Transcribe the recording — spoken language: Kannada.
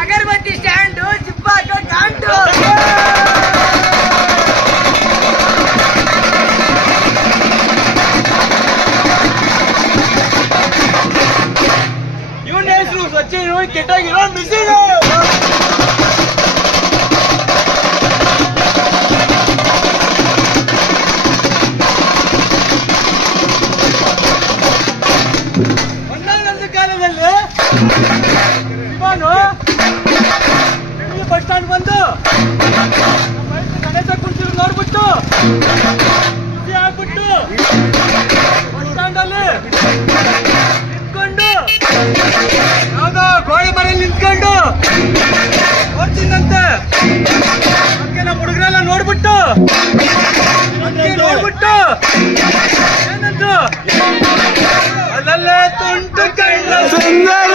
ಅಗರಬತ್ತಿ ಸ್ಟ್ಯಾಂಡು ಚಿಪ್ಪಾಕ ಕಾಂಟು ಇವನ ಹೆಸರು ಸಚಿನ್ ಕೆಟ್ಟಾಗಿರೋ ಮಿಸಿಂಗ್ ಒಂದಾನೊಂದು ಕಾಲದಲ್ಲಿ ಬಸ್ ಸ್ಟ್ಯಾಂಡ್ ಬಂದು ಗಣೇಶ ಕುಂತಿರು ನೋಡ್ಬಿಟ್ಟು ಖುಷಿ ಆಗ್ಬಿಟ್ಟು ಬಸ್ ಸ್ಟ್ಯಾಂಡ್ ಅಲ್ಲಿ ನಿಂತ್ಕೊಂಡು ಯಾವ್ದೋ ಗೋಡೆ ಮನೆಯಲ್ಲಿ ನಿಂತ್ಕೊಂಡು ನೋಡ್ತೀನಂತೆ ಅದಕ್ಕೆ ನಮ್ಮ ಹುಡುಗರೆಲ್ಲ ನೋಡ್ಬಿಟ್ಟು ಏನಂದ್ರು ಅಲ್ಲಲ್ಲೇ ತುಂಟು ಕಳ್ಳ ಸುಂದರ